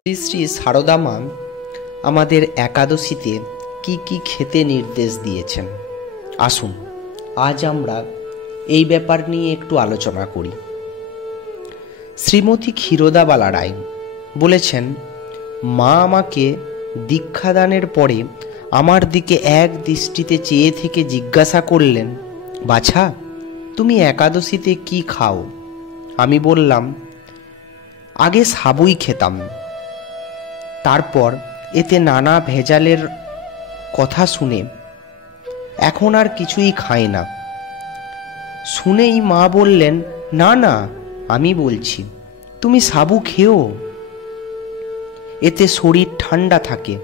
শ্রী শ্রী সারদা মা আমাদের একাদশীতে কি কি খেতে নির্দেশ দিয়েছেন, আসুন আজ আমরা এই ব্যাপার নিয়ে একটু আলোচনা করি। শ্রীমতী ক্ষীরোদাবালা রায় বলেছেন, মা আমাকে দীক্ষাদানের পরে আমার দিকে এক দৃষ্টিতে চেয়ে থেকে জিজ্ঞাসা করলেন, বাছা তুমি একাদশীতে কি খাও? আমি বললাম, আগে সাবুই খেতাম, তারপর এতে নানা ভেজালের কথা শুনে এখন আর কিছুই খাই না। শুনেই মা বললেন, না না, আমি বলছি তুমি সাবু খেও, এতে শরীর ঠান্ডা থাকে।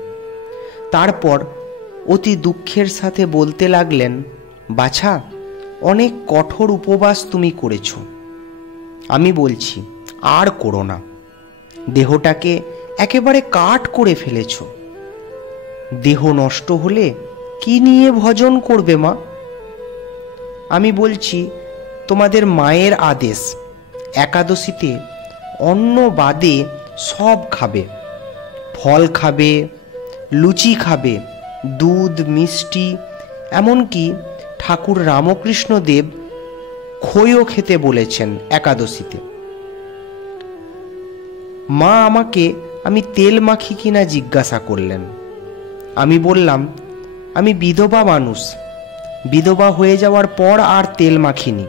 তারপর অতি দুঃখের সাথে বলতে লাগলেন, বাছা অনেক কঠোর উপবাস তুমি করেছ, আমি বলছি আর করো না, দেহটাকে একেবারে কাঠ করে ফেলেছ। দেহ নষ্ট হলে কি নিয়ে ভজন করবে মা? আমি বলছি তোমাদের মায়ের আদেশ, একাদশীতে অন্ন বাদে সব খাবে, ফল খাবে, লুচি খাবে, দুধ মিষ্টি, এমনকি ঠাকুর রামকৃষ্ণ দেব খইও খেতে বলেছেন একাদশীতে। মা আমাকে আমি তেল মাখি কিনা জিজ্ঞাসা করলেন। আমি বললাম, আমি বিধবা মানুষ, বিধবা হয়ে যাওয়ার পর আর তেল মাখিনি,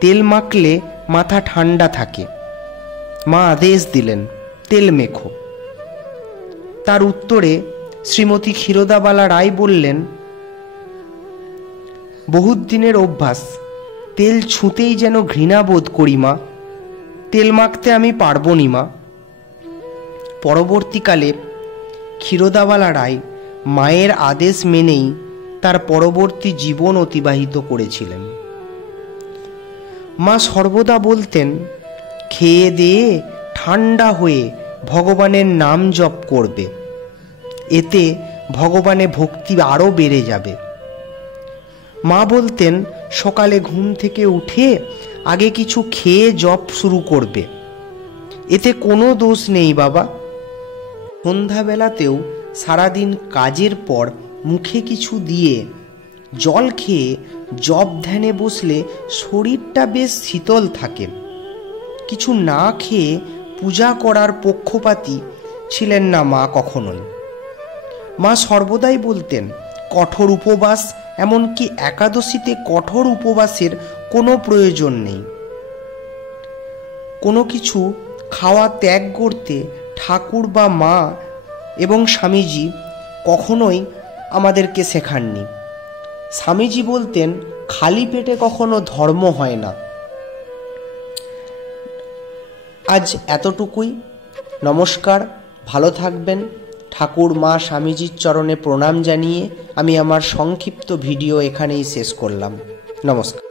তেল মাখলে মাথা ঠান্ডা থাকে। মা আদেশ দিলেন তেল মেখো। তার উত্তরে শ্রীমতী ক্ষীরোদাবালা রায় বললেন, বহুত দিনের অভ্যাস, তেল ছুঁতেই যেন ঘৃণা বোধ করি মা, তেল মাখতে আমি পারব নি মা। পরবর্তীকালে ক্ষীরোদাবালা রায় মায়ের আদেশ মেনেই তার পরবর্তী জীবন অতিবাহিত করেছিলেন। মা সর্বদা বলতেন, খেয়ে দিয়ে ঠান্ডা হয়ে ভগবানের নাম জপ করবে, এতে ভগবানে ভক্তি আরও বেড়ে যাবে। মা বলতেন, সকালে ঘুম থেকে উঠে আগে কিছু খেয়ে জপ শুরু করবে, এতে কোনো দোষ নেই বাবা। সন্ধ্যাবেলাতেও সারাদিন কাজের পর মুখে কিছু দিয়ে জল খেয়ে জপ ধ্যানে বসলে শরীরটা বেশ শীতল থাকে। কিছু না খেয়ে পূজা করার পক্ষপাতী ছিলেন না মা কখনোই। মা সর্বদাই বলতেন, কঠোর উপবাস, এমনকি একাদশীতে কঠোর উপবাসের কোনো প্রয়োজন নেই। কোনো কিছু খাওয়া ত্যাগ করতে ঠাকুর বা মা এবং স্বামীজি কখনোই আমাদেরকে শেখাননি। স্বামীজি বলতেন, খালি পেটে কখনো ধর্ম হয় না। আজ এতটুকুই, নমস্কার, ভালো থাকবেন। ঠাকুর মা স্বামীজির চরণে প্রণাম জানিয়ে আমি আমার সংক্ষিপ্ত ভিডিও এখানেই শেষ করলাম। নমস্কার।